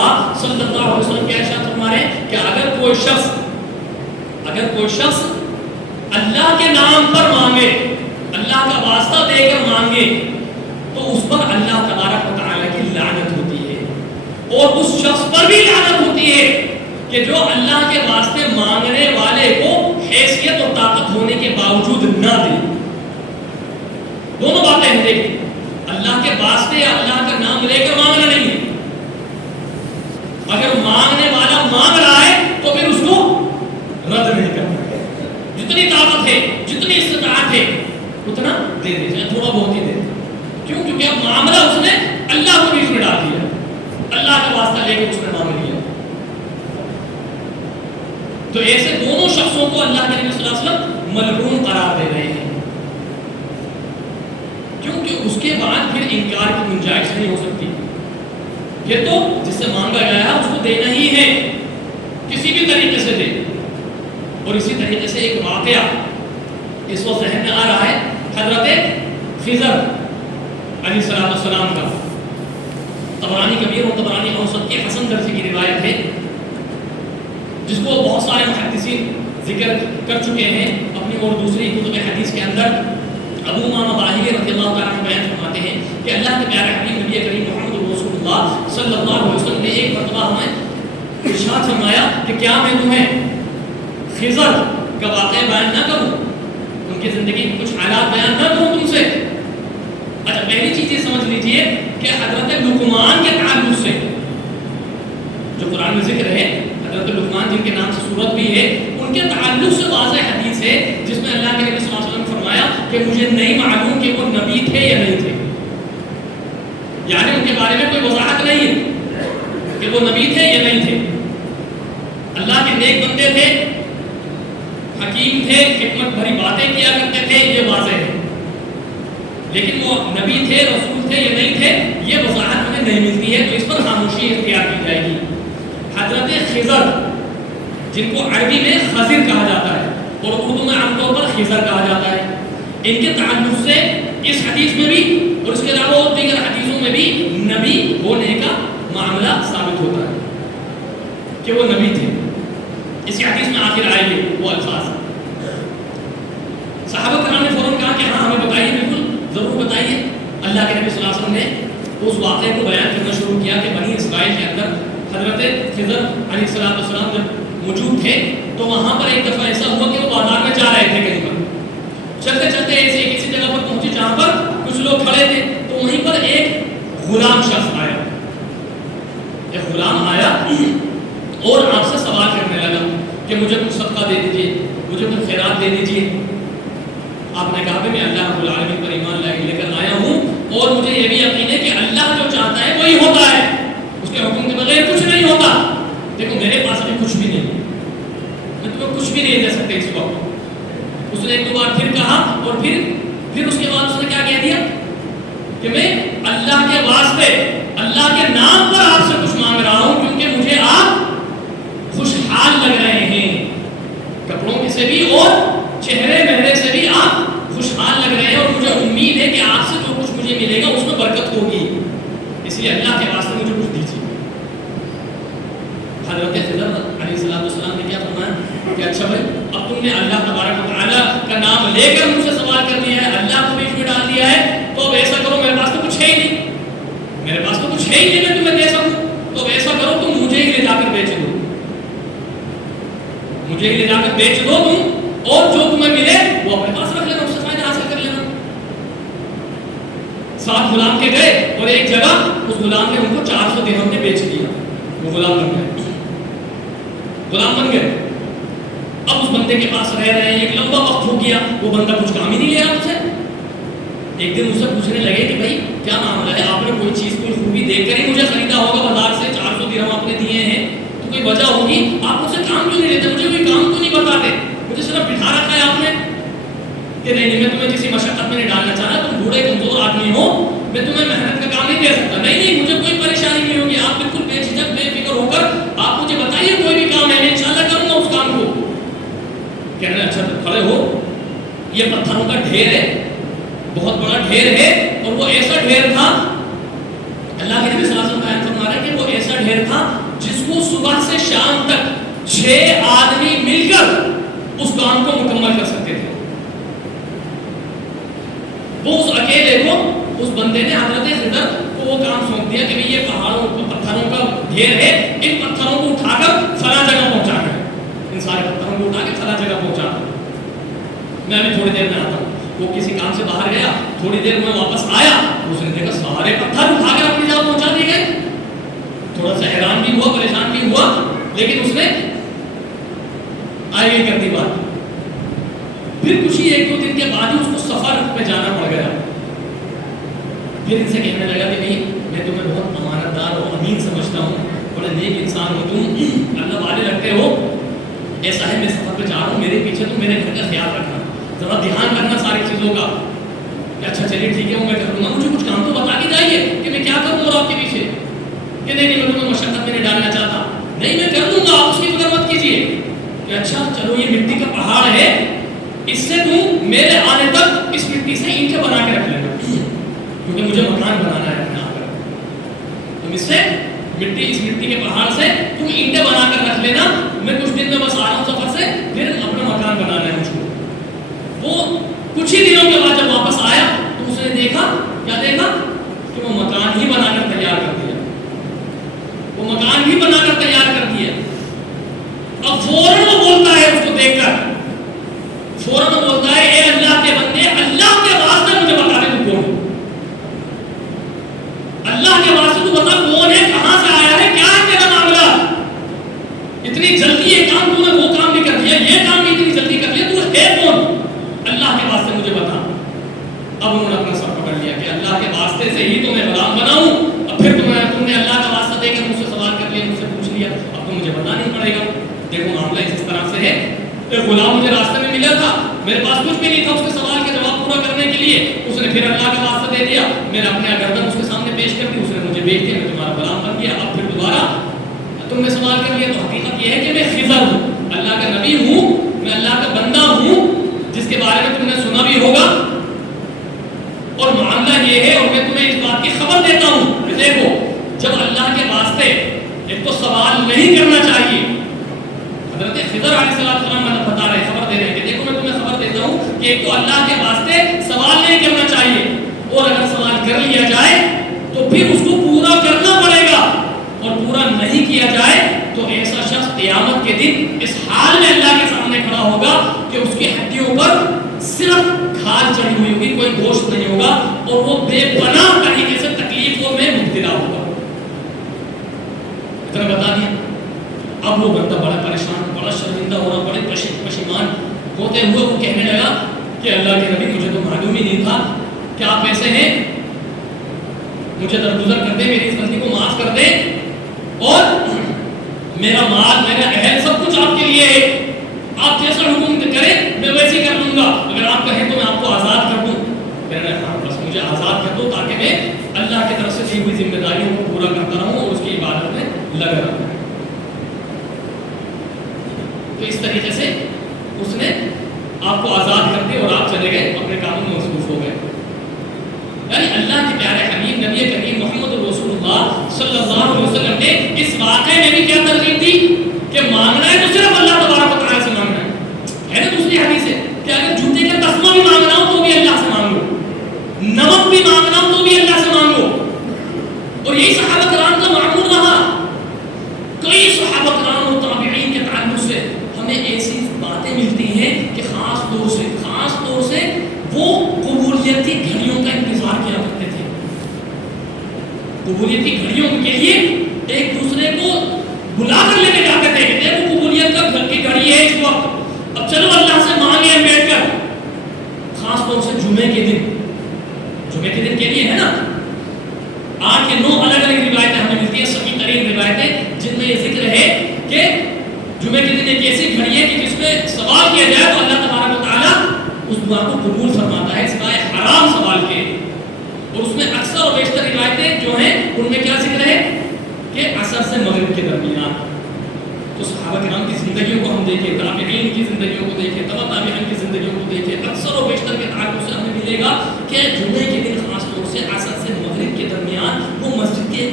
اللہ صلی اللہ علیہ وسلم کیا ارشاد فرما رہے ہیں کہ اگر کوئی شخص اللہ کے نام پر مانگے، اللہ کا واسطہ دے کر مانگے، تو اس پر اللہ تبارک و تعالیٰ کی لعنت ہوتی ہے، اور اس شخص پر بھی لعنت ہوتی ہے کہ جو اللہ کے واسطے مانگنے والے کو حیثیت اور طاقت ہونے کے باوجود نہ دے۔ دونوں باتیں ہیں، دیکھیں، اللہ کے واسطے یا اللہ کا نام لے کر مانگنا نہیں ہے۔ اگر مانگنے والا مانگ رہا ہے تو پھر اس کو رد نہیں کرنا ہے، جتنی طاقت ہے، جتنی استطاعت ہے اتنا دے دے، چاہے تھوڑا بہت ہی دے دے۔ کیوں؟ کیونکہ اب معاملہ اس نے اللہ کو بیچ میں ڈال دیا، اللہ کا واسطہ لے کے اس نے مانگ لیا۔ تو ایسے دونوں شخصوں کو اللہ کے نبی صلی اللہ علیہ وسلم ملعون قرار دے رہے ہیں، کیونکہ اس کے بعد پھر انکار کی گنجائش نہیں ہو سکتی۔ یہ تو جس سے مانگا گیا ہے اس کو دینا ہی ہے، کسی بھی طریقے سے دے۔ اور اسی طریقے سے ایک واقعہ اس وقت ذہن میں آ رہا ہے، حضرت خضر علیہ السلام کا، طبرانی کبیر اور طبرانی اوسط کی حسن درجے کی روایت ہے، جس کو بہت سارے محدثین ذکر کر چکے ہیں اپنی اور دوسری کتب حدیث کے اندر۔ ابو امامہ باہلی رضی اللہ تعالیٰ عنہ بیان فرماتے ہیں کہ اللہ کے پیارے حبیب نبی کریم محمد رسول اللہ صلی اللہ علیہ وسلم نے ایک مرتبہ ہمیں ارشاد فرمایا کہ کیا میں تمہیں خضر کا واقعہ بیان نہ کروں، ان کی زندگی کے کچھ حالات بیان نہ کروں تم سے؟ اچھا، پہلی چیز یہ سمجھ لیجئے کہ حضرت لقمان کے تعلق سے جو قرآن میں ذکر ہے، حضرت لقمان جن کے نام سے سورت بھی ہے، ان کے تعلق سے واضح حدیث ہے جس میں اللہ کے نبی صلی اللہ علیہ وسلم نے فرمایا کہ مجھے نہیں معلوم کہ وہ نبی تھے یا نہیں تھے، یعنی ان کے بارے میں کوئی وضاحت نہیں ہے کہ وہ نبی تھے یا نہیں تھے۔ اللہ کے نیک بندے تھے، حکیم تھے، حکمت بھری باتیں کیا کرتے تھے، یہ واضح ہے، لیکن وہ نبی تھے، رسول تھے یا نہیں تھے، یہ وضاحت ہمیں نہیں ملتی ہے، تو اس پر خاموشی اختیار کی جائے گی۔ حضرت خضر جن کو عربی میں خضر کہا جاتا ہے اور اردو میں عام طور پر خضر کہا جاتا ہے، ان کے تعلق سے اس حدیث میں بھی اور اس کے علاوہ اور دیگر حدیثوں میں بھی نبی ہونے کا معاملہ ثابت ہوتا ہے کہ وہ نبی تھے۔ اسی حدیث میں آخر آئے گے وہ الفاظ، صحابہ کرام نے فوراً کہا کہ ہاں ہمیں بتائیے، بالکل ضرور بتائیے۔ اللہ کے نبی صلی اللہ علیہ وسلم نے اس واقعے کو بیان کرنا شروع کیا کہ بنی اسرائیل کے اندر حضرت خضر علیہ السلام جب موجود تھے تو وہاں پر ایک دفعہ ایسا ہوا کہ وہ بازار میں جا رہے تھے، کہیں پر چلتے چلتے ایسے کسی جگہ پر پہنچے جہاں پر کچھ لوگ کھڑے تھے، تو وہیں پر ایک غلام شخص آیا، ایک غلام آیا اور آپ سے سوال کرنے لگا کہ مجھے کچھ صدقہ دے دیجیے، مجھے کچھ خیرات دے دیجیے۔ آپ نے کہا کہ میں اللہ رب العالمین پر ایمان لے کر آیا ہوں اور مجھے یہ بھی یقین ہے کہ اللہ جو چاہتا ہے وہی ہوتا ہے، اس کے حکم کے بغیر کچھ نہیں ہوتا۔ دیکھو میرے پاس ابھی کچھ بھی نہیں، میں تمہیں کچھ بھی نہیں دے سکتے اس وقت۔ اس نے ایک دو بار پھر کہا اور پھر اس کے بعد اس نے کیا کہہ دیا کہ میں اللہ کے واسطے، اللہ کے نام پر آپ سے کچھ مانگ رہا ہوں، کیونکہ مجھے آپ خوشحال لگ رہے ہیں، کپڑوں سے بھی اور چہرے مہرے سے بھی آپ خوشحال لگ رہے ہیں، اور مجھے امید ہے کہ آپ سے جو کچھ مجھے ملے گا اس میں برکت ہوگی، اس لیے اللہ کے واسطے مجھے کچھ دیجیے۔ حضرت خضر علیہ السلام نے کیا فرمایا کہ اچھا بھائی، اب تم نے اللہ تبارک و تعالیٰ کا نام لے کر مجھ سے سوال کر لیا ہے، اللہ کو بیچ میں ڈال دیا ہے، تو اب ایسا کرو، میرے پاس تو کچھ ہے ہی نہیں، میرے پاس تو کچھ ہے ہی نہیں میں تمہیں دے سکوں، تو ایسا کرو تم مجھے ہی لے جا کر بیچ دو، مجھے ہی لے جا کر بیچ دو تم، اور جو تمہیں ملے وہ اپنے پاس رکھ لینا، اس سے فائدہ حاصل کر لینا۔ ساتھ غلام کے گئے اور ایک جگہ اس غلام نے ان کو 400 درہم میں بیچ دیا، وہ غلام بن گئے، غلام بن گئے۔ اب اس بندے کے پاس رہ رہے ہیں، ایک لمبا وقت ہو گیا، وہ بندہ کچھ کام ہی نہیں لے رہا مجھ سے۔ ایک دن مجھ سے پوچھنے لگے کہ بھائی کیا معاملہ ہے، آپ نے کوئی چیز کوئی خوبی دیکھ کر ہی مجھے خریدا ہوگا بازار سے، 400 درہم آپ نے دیے ہیں تو کوئی وجہ ہوگی، آپ مجھ سے کام کیوں نہیں لیتے، مجھے کوئی کام کیوں نہیں بتاتے، مجھے صرف بٹھا رکھا ہے آپ نے کہ نہیں میں تمہیں کسی مشقت میں نہیں ڈالنا چاہ رہا، تم بوڑھے کمزور آدمی ہو، میں تمہیں محنت کا کام نہیں دے سکتا، نہیں مجھے کوئی پریشانی نہیں ہوگی، آپ بالکل بے جھجک بے فکر ہو کر آپ مجھے بتائیے کوئی بھی کام ہے، میں انشاءاللہ کروں گا اس کام کو۔ کہنے اچھا کھڑے ہو، یہ پتھروں کا ڈھیر ہے، بہت بڑا ڈھیر ہے، اور وہ ایسا ڈھیر تھا اللہ کے نبی صلی اللہ علیہ وسلم بیان فرما رہے ہیں کہ وہ ایسا ڈھیر تھا جس کو صبح سے شام تک 6 آدمی مل کر اس کام کو مکمل کر سکتے تھے. وہ اس اکیلے کو اس بندے نے حضرت خضر کو وہ کام سونپ دیا کہ یہ پہاڑوں پتھروں کا ڈھیر ہے, ان پتھروں کو اٹھا کر فلاں جگہ پہنچانا ہے, ان سارے پتھروں کو اٹھا کے فلاں جگہ پہنچانا ہے. میں ابھی تھوڑی دیر میں آتا ہوں. وہ کسی کام سے باہر گیا, تھوڑی دیر میں واپس آیا, اس نے دیکھا سارے پتھر اٹھا کر اپنی جگہ پہنچا دیے گئے. تھوڑا سا حیران بھی ہوا, پریشان بھی ہوا, لیکن اس نے آگے کر دی بات. پھر کچھ ہی 1-2 دن کے بعد اس کو سفر پہ جانا پڑ گیا. پھر ان سے کہنے لگا کہ نہیں, میں تمہیں بہت امانت دار اور امین سمجھتا ہوں, بڑے نیک انسان ہو تم, اللہ والے لگتے ہو, ایسا ہے میں سفر پہ جا رہا ہوں, میرے پیچھے تم میرے گھر کا خیال رکھنا, ذرا دھیان رکھنا ساری چیزوں کا. کہ اچھا چلیے ٹھیک ہے, وہ میں کر دوں گا, مجھے کچھ کام تو بتا کے جائیے کہ میں کیا کروں اور آپ کے پیچھے. کہ نہیں میں تمہیں مشقت میں نہیں ڈالنا چاہتا, نہیں میں کر دوں گا, آپ اس کی فکر مت کیجیے. کہ اچھا چلو یہ مٹی کا پہاڑ ہے, اس سے تم میرے آنے تک اس مٹی سے اینٹیں بنا کے رکھ لینا, کیونکہ مجھے مکان بنانا ہے اپنا. تم اس سے اس مٹی کے پہاڑ سے تم اینٹیں بنا کر رکھ لینا, میں کچھ دن میں بس آ رہا ہوں سفر سے, پھر اپنا مکان بنانا ہے مجھ کو. وہ کچھ ہی دنوں کے بعد جب واپس آیا تو اس نے دیکھا, کیا دیکھا, کہ وہ مکان ہی بنا کر تیار کر دیا, وہ مکان ہی بنا کر تیار کر دیا. اب فوراً وہ بولتا ہے, اس کو دیکھ کر فوراً وہ بولتا ہے, اے اللہ کے بندے, اللہ کے واسطے مجھے بتا دے تو کون ہے, اللہ کے واسطے تو بتا کون ہے, کہاں سے آیا ہے, کیا ہے تیرا معاملہ, اتنی جلدی یہ کام تو نے وہ کام بھی کر دیا, یہ کام بھی اتنی جلدی کر لیا, تو ہے کون, اللہ کے واسطے مجھے بتا. اب انہوں نے اپنا سر پکڑ لیا کہ اللہ کے واسطے سے ہی تو میں غلام بناؤں, اب پھر تم نے اللہ کا واسطہ دے کر مجھ سے سوال کر لیا, مجھ سے پوچھ لیا, اب تو مجھے بتانا نہیں پڑے گا. دیکھو معاملہ اس طرح سے ہے, ایک غلام مجھے راستے میں ملا تھا, میرے پاس کچھ بھی نہیں تھا, اس کے سوال کے جواب پورا کرنے کے لیے اس نے پھر اللہ کا واسطہ دے دیا, میں نے اپنے گردن اس کے سامنے پیش کر دی, اس نے مجھے بیچ دیا, میں تمہارا غلام بن گیا. اب پھر دوبارہ تم نے سوال کر لیا, تو حقیقت یہ ہے کہ میں خضر ہوں, اللہ کا نبی ہوں, میں اللہ کا بندہ ہوں, جس کے بارے میں تم نے سنا بھی ہوگا. اور معاملہ یہ ہے, اور میں تمہیں اس بات کی خبر دیتا ہوں کہ دیکھو, جب اللہ کے واسطے ایک تو سوال نہیں کرنا چاہیے. حضرت خضر علیہ السلام بتا رہے, خبر دے رہے ہیں کہ دیکھو میں تمہیں خبر دیتا ہوں کہ ایک تو اللہ کے واسطے سوال نہیں کرنا چاہیے, اور اگر سوال کر لیا جائے تو پھر اس کو پورا کرنا پڑے گا, اور پورا نہیں کیا جائے تو ایسا شخص قیامت کے دن اس حال میں اللہ کے سامنے کھڑا ہوگا کہ اس کی ہڈیوں پر صرف کھال چڑھی ہوئی ہوگی, کوئی گوشت نہیں ہوگا, اور وہ بے پناہ طریقے سے تکلیفوں میں مبتلا ہوگا. اتنا بتا دیا. اب وہ بندہ بڑا پریشان, بڑا شرمندہ ہو رہا, بڑے پشیمان ہوتے ہوئے وہ کہنے لگا کہ اللہ کے نبی مجھے تو معلوم ہی نہیں تھا کہ آپ ایسے ہیں, مجھے درگزر کر دیں, میری اس غلطی کو معاف کر دیں, اور میرا مال, میرا اہل سب کچھ آپ کے لیے ہے, آپ جیسا حکم کریں میں ویسے ہی کر لوں گا, اگر آپ کہیں تو میں آپ کو آزاد کر دوں. کہنا ہے ہاں بس مجھے آزاد کر دو تاکہ میں اللہ کی طرف سے دی ہوئی ذمہ داریوں کو پورا کرتا رہوں اور اس کی عبادت میں لگا رہوں. تو اس طریقے سے اس نے آپ کو آزاد کر دیا اور آپ چلے گئے, اپنے کاموں میں مصروف ہو گئے. یعنی اللہ کے پیارے حبیب نبی کریم محمد رسول اللہ صلی اللہ علیہ وسلم نے اس واقعے میں بھی کیا ترغیب دی کہ مانگنا ہے تو صرف اللہ تبارک و تعالیٰ سے مانگنا ہے. نا دوسری حدیث ہے کہ اگر جوتے کا تسمہ بھی مانگنا ہو تو بھی اللہ سے مانگو, نمک بھی مانگنا ہو تو بھی اللہ سے مانگو. اور یہی صحابہ کرام کا معمول رہا. کئی صحابہ کرام و تابعین کے تعلق سے ہمیں ایسی باتیں ملتی ہیں کہ خاص طور سے وہ قبولیت کی گھڑیوں کا انتظار کیا کرتے تھے. قبولیت کی گھڑیوں کے لیے ایک دوسرے کو بلا کر لے کے جاتے تھے کہ دیکھو قبولیت کا گھر کی گھڑی ہے اس وقت, اب چلو اللہ سے مانگے بیٹھ کر. خاص طور سے جمعے کے دن کے لیے ہے نا, 8 یا 9 الگ الگ روایتیں ہمیں ملتی ہیں, صحیح ترین روایتیں, جن میں یہ ذکر ہے کہ جمعے کے دن ایک ایسی گھڑی ہے کہ جس میں سوال کیا جائے تو اللہ تبارک و تعالیٰ اس دعا کو قبول فرماتا ہے سوائے حرام سوال کے. اور اس میں اکثر اور بیشتر روایتیں جو ہیں ان میں کیا ذکر ہے کہ عصر سے مغرب کے درمیان. تو صحابہ کرام کی زندگیوں کو ہم دیکھیں, تابعین کی زندگیوں کو دیکھیں, تبع تابعین کی زندگیوں کو دیکھیں, اکثر اور بیشتر کے تعلق سے ہمیں ملے گا کہ جمعے کے دن خاص طور سے عصر سے مغرب کے درمیان وہ مسجد کے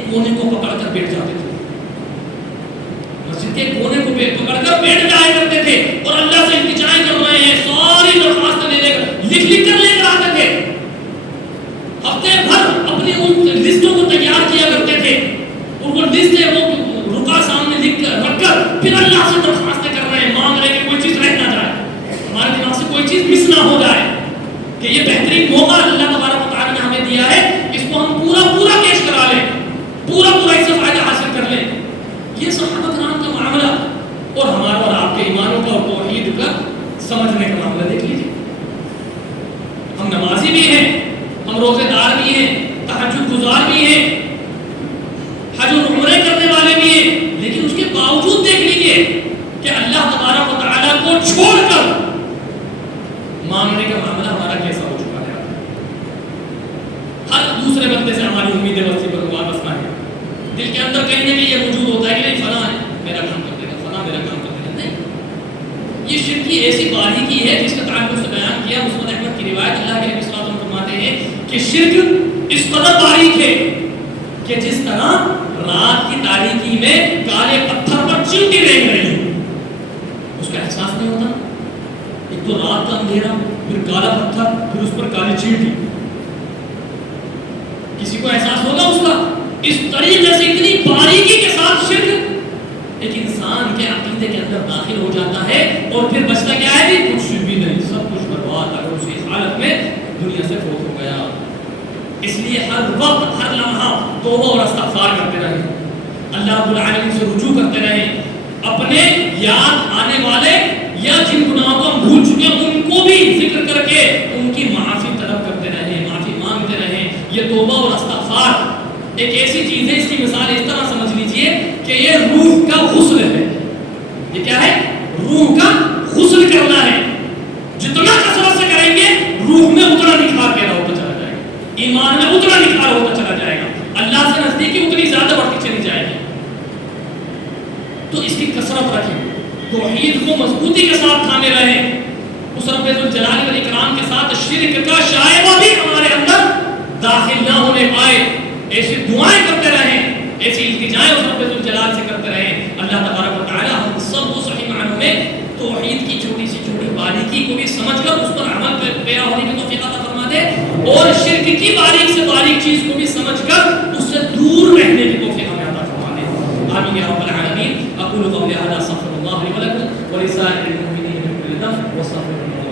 دیا ہے اس کو ہم پورا پورا کیش کرا لیں, پورا پورا اس سے فائدہ حاصل کر لیں. یہ صحابہ کرام کا معاملہ اور ہمارا اور آپ کے ایمانوں کا اور توحید کا سمجھنے کا معاملہ دیکھ لیجیے. ہم نمازی بھی ہیں, ہم روزے دار بھی ہیں, تہجد گزار بھی ہیں, حج اور عمرے کرنے والے بھی ہیں, لیکن اس کے باوجود دیکھ لیجیے کہ اللہ تبارک و تعالیٰ کو چھوڑ کر مانگنے کا معاملہ ہمارا کیسا ہو چکا ہے. ہر دوسرے بندے سے ہماری امیدیں وابستہ ہیں. دل کے اندر کہیں نہ کہیں یہ موجود ہوتا ہے کہ نہیں فلاں میرا کام کر دے گا, فلاں میرا کام کر دے گا. نہیں, یہ شرک کی ایسی باریکی ہے جس کا تعلق سے بیان کیا مسند احمد کی روایت. اللہ کے نبی صلی اللہ علیہ وسلم فرماتے ہیں کہ شرک اس قدر باریک ہے کہ جس طرح رات کی تاریکی میں کالے پتھر پر چیونٹی رینگ رہی ہے, اس کا احساس نہیں ہوتا. ایک تو رات کا اندھیرا, پھر کالا پتھر, پھر اس پر کالی چیونٹی. کسی کو احساس ہوگا اس کا؟ اس طریقے سے اتنی باریکی کے ساتھ شرک ایک انسان کے عقیدے کے اندر داخل ہو جاتا ہے اور پھر بچتا کیا ہے؟ کچھ بھی نہیں, سب کچھ برباد اگر اس کی حالت میں دنیا سے فوت ہو گیا. اس لیے ہر وقت ہر لمحہ توبہ اور استغفار کرتے رہیں, اللہ رب العالمین سے رجوع کرتے رہیں, اپنے یاد آنے والے یا جن گناہوں کو ہم بھول چکے ہیں ان کو بھی ذکر کر کے ان کی معافی طلب کرتے رہیں, معافی مانگتے رہیں. یہ توبہ اور استغفار ایک ایسی چیز ہے, اس کی مثال اس طرح سمجھ لیجئے کہ یہ روح کا غسل ہے. یہ کیا ہے؟ روح کا غسل کرنا ہے. جتنا کثرت سے کریں گے روح میں اتنا نکھار پیدا ہوتا چلا جائے گا, ایمان میں اتنا نکھار ہوتا چلا جائے گا, اللہ سے نزدیکی اتنی زیادہ بڑھتی چلی جائے گی. تو اس کی کثرت رکھیں, توحید کو مضبوطی کے ساتھ تھامے رہیں. اس رب ذوالجلال والاکرام کے ساتھ شرک کا شائبہ بھی ہمارے اندر داخل نہ ہونے پائے. ایسی دعائیں کرتے رہیں, ایسی التجائیں اس رب ذوالجلال سے کرتے رہیں. اللہ تبارک و تعالی ہم سب کو صحیح معنوں میں توحید کی چھوٹی سی چھوٹی باریکی کو بھی سمجھ کر اس پر عمل پیرا ہونے کی توفیق عطا فرما دے, اور شرک کی باریک سے باریک چیز کو بھی سمجھ کر اس سے دور رہنے کی توفیق ہمیں عطا فرما دے. آمین یا رب العالمین. اقول قولی ھذا استغفر اللہ لی ولکم ولسائر المؤمنین من کل ذنب واستغفروہ.